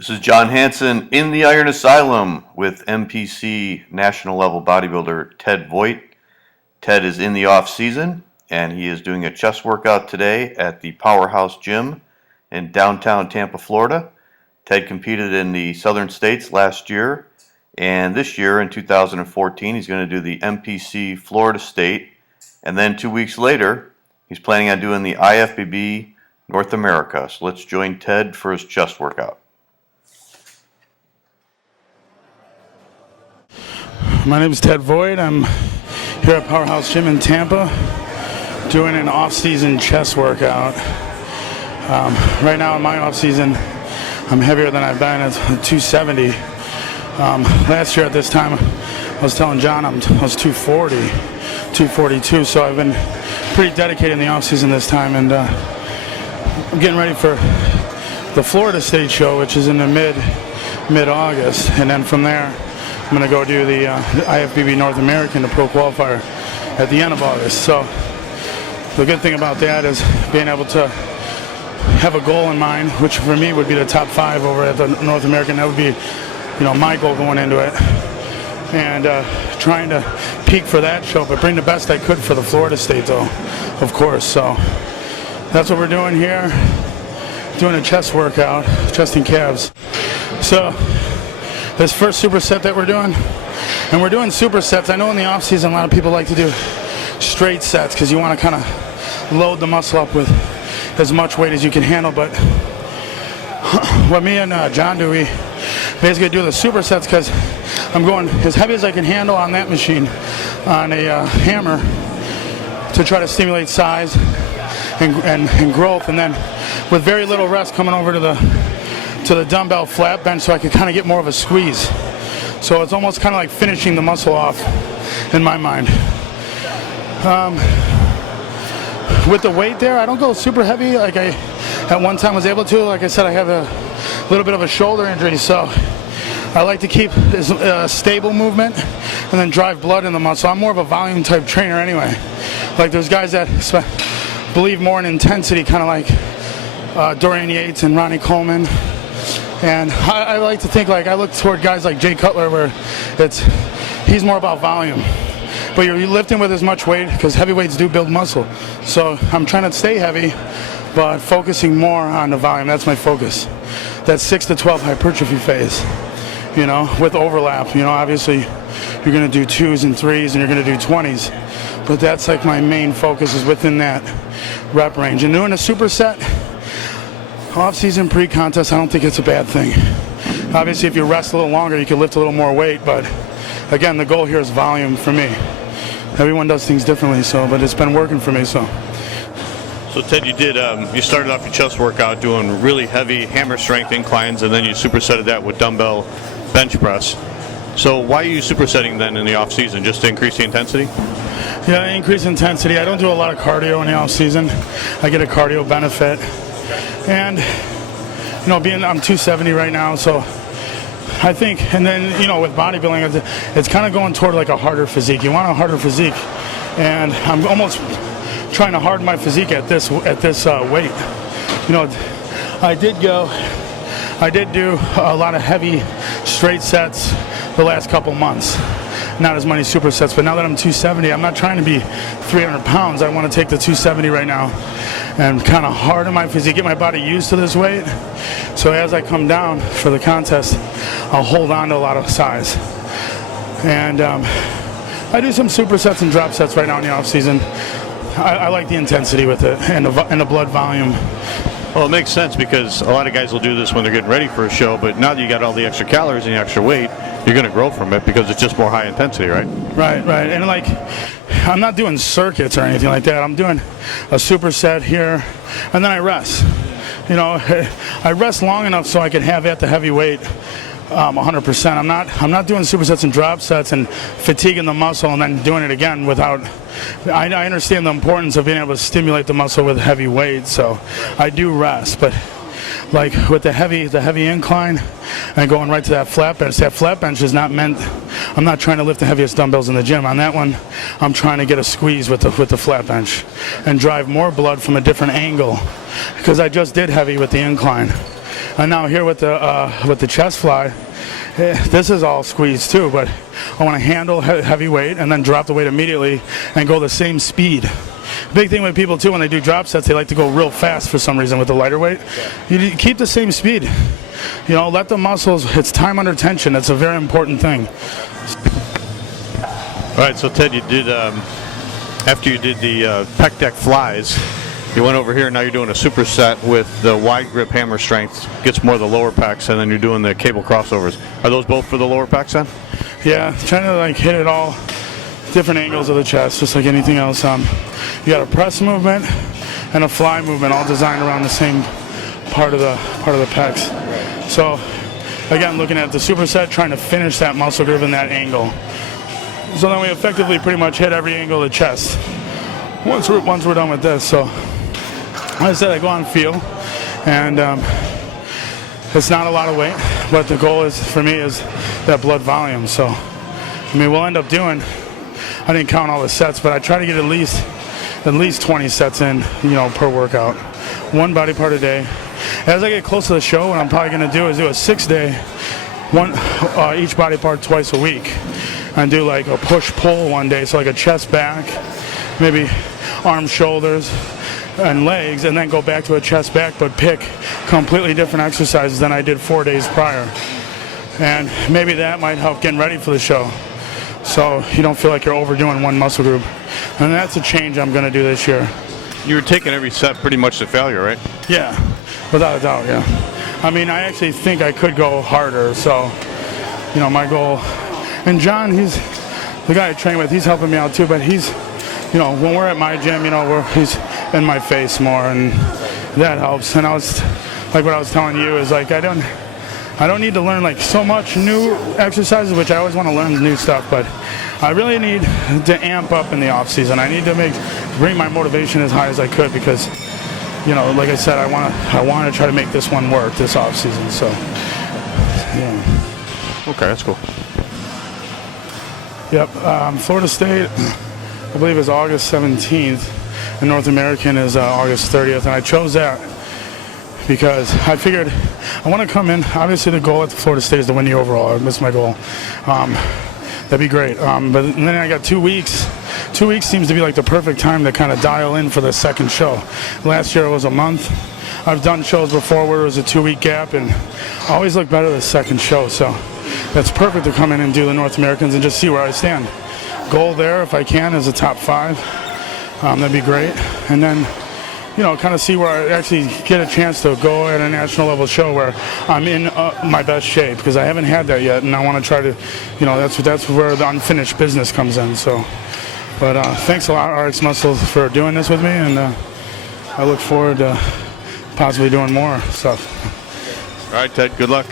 This is John Hansen in the Iron Asylum with NPC national level bodybuilder Ted Voight. Ted is in the off season and he is doing a chest workout today at the Powerhouse Gym in downtown Tampa, Florida. Ted competed in the Southern States last year, and this year in 2014 he's going to do the NPC Florida State, and then 2 weeks later he's planning on doing the IFBB North America. So let's join Ted for his chest workout. My name is Ted Voight. I'm here at Powerhouse Gym in Tampa doing an off-season chest workout. Right now in my off-season, I'm heavier than I've been at 270. Last year at this time, I was telling John I was 240, 242, so I've been pretty dedicated in the off-season this time, and I'm getting ready for the Florida State show, which is in the mid-August, and then from there, I'm going to go do the IFBB North American, the pro qualifier, at the end of August. So the good thing about that is being able to have a goal in mind, which for me would be the top 5 over at the North American. That would be, my goal going into it, and trying to peak for that show, but bring the best I could for the Florida State, though, of course. So that's what we're doing here, doing a chest workout, chest and calves. So this first superset that we're doing, and we're doing supersets. I know in the off season a lot of people like to do straight sets because you want to kind of load the muscle up with as much weight as you can handle, but what me and John do, we basically do the supersets because I'm going as heavy as I can handle on that machine on a hammer to try to stimulate size and growth, and then with very little rest coming over to the dumbbell flat bench so I could kind of get more of a squeeze. So it's almost kind of like finishing the muscle off in my mind. With the weight there, I don't go super heavy like I at one time was able to. Like I said, I have a little bit of a shoulder injury, so I like to keep this stable movement and then drive blood in the muscle. I'm more of a volume type trainer anyway. Like those guys that believe more in intensity, kind of like Dorian Yates and Ronnie Coleman. And I like to think, like, I look toward guys like Jay Cutler where he's more about volume. But you're lifting with as much weight because heavyweights do build muscle. So I'm trying to stay heavy, but focusing more on the volume. That's my focus. That 6 to 12 hypertrophy phase, with overlap. Obviously you're going to do 2s and 3s and you're going to do 20s. But that's like my main focus is within that rep range. And doing a superset, off-season, pre-contest, I don't think it's a bad thing. Obviously, if you rest a little longer, you can lift a little more weight, but again, the goal here is volume for me. Everyone does things differently, but it's been working for me, so. So Ted, you started off your chest workout doing really heavy hammer strength inclines, and then you supersetted that with dumbbell bench press. So why are you supersetting then in the off-season? Just to increase the intensity? Yeah, increase intensity. I don't do a lot of cardio in the off-season. I get a cardio benefit. And, I'm 270 right now, so I think, and then, with bodybuilding, it's kind of going toward like a harder physique. You want a harder physique, and I'm almost trying to harden my physique at this weight. I did do a lot of heavy straight sets the last couple months. Not as many supersets, but now that I'm 270, I'm not trying to be 300 pounds. I want to take the 270 right now and kind of harden my physique, get my body used to this weight. So as I come down for the contest, I'll hold on to a lot of size. And I do some supersets and drop sets right now in the off season. I like the intensity with it and the blood volume. Well, it makes sense because a lot of guys will do this when they're getting ready for a show, but now that you got all the extra calories and the extra weight, you're going to grow from it because it's just more high intensity, right? Right. And I'm not doing circuits or anything like that. I'm doing a superset here, and then I rest. I rest long enough so I can have at the heavy weight 100%. I'm not doing supersets and drop sets and fatiguing the muscle and then doing it again without. I understand the importance of being able to stimulate the muscle with heavy weight, so I do rest. But like with the heavy incline and going right to that flat bench is not meant. I'm not trying to lift the heaviest dumbbells in the gym. On that one, I'm trying to get a squeeze with the flat bench and drive more blood from a different angle because I just did heavy with the incline. And now here with the chest fly, this is all squeezed too, but I want to handle heavy weight and then drop the weight immediately and go the same speed. Big thing with people too, when they do drop sets, they like to go real fast for some reason with the lighter weight. You keep the same speed. You know, let the muscles, it's time under tension. That's a very important thing. All right, so Ted, you did, after you did the pec deck flies, you went over here, now you're doing a superset with the wide grip hammer strength, gets more of the lower pecs, and then you're doing the cable crossovers. Are those both for the lower pecs then? Yeah, trying to like hit it all, different angles of the chest, just like anything else. You got a press movement and a fly movement, all designed around the same part of the pecs. So again, looking at the superset, trying to finish that muscle group in that angle. So then we effectively pretty much hit every angle of the chest once we're done with this. So like I said, I go on feel, and it's not a lot of weight, but the goal is for me is that blood volume. So I mean, we'll end up doing, I didn't count all the sets, but I try to get at least 20 sets in, you know, per workout, one body part a day. As I get close to the show, what I'm probably going to do is do a 6-day, each body part twice a week, and do like a push-pull one day, so like a chest back, maybe arms, shoulders, and legs, and then go back to a chest back, but pick completely different exercises than I did 4 days prior. And maybe that might help getting ready for the show, so you don't feel like you're overdoing one muscle group. And that's a change I'm going to do this year. You were taking every set pretty much to failure, right? Yeah, without a doubt, yeah. I mean, I actually think I could go harder, so, you know, my goal. And John, he's the guy I train with, he's helping me out too, but he's, you know, when we're at my gym, you know, he's in my face more, and that helps. And I was, like what I was telling you, is like I don't need to learn like so much new exercises, which I always want to learn new stuff, but I really need to amp up in the off season. I need to bring my motivation as high as I could, because, you know, like I said, I want to try to make this one work this off season. So, yeah. Okay, that's cool. Yep, Florida State, I believe, is August 17th, and North American is August 30th, and I chose that because I figured I want to come in. Obviously, the goal at Florida State is to win the overall. That's my goal. That'd be great. But then I got 2 weeks. 2 weeks seems to be like the perfect time to kind of dial in for the second show. Last year it was a month. I've done shows before where it was a 2-week gap, and I always look better the second show. So that's perfect to come in and do the North Americans and just see where I stand. Goal there, if I can, is a top 5. That'd be great. And then, you know, kind of see where I actually get a chance to go at a national level show where I'm in my best shape, because I haven't had that yet, and I want to try to, you know, that's where the unfinished business comes in. So, but thanks a lot, RX Muscle, for doing this with me, and I look forward to possibly doing more stuff. All right, Ted, good luck.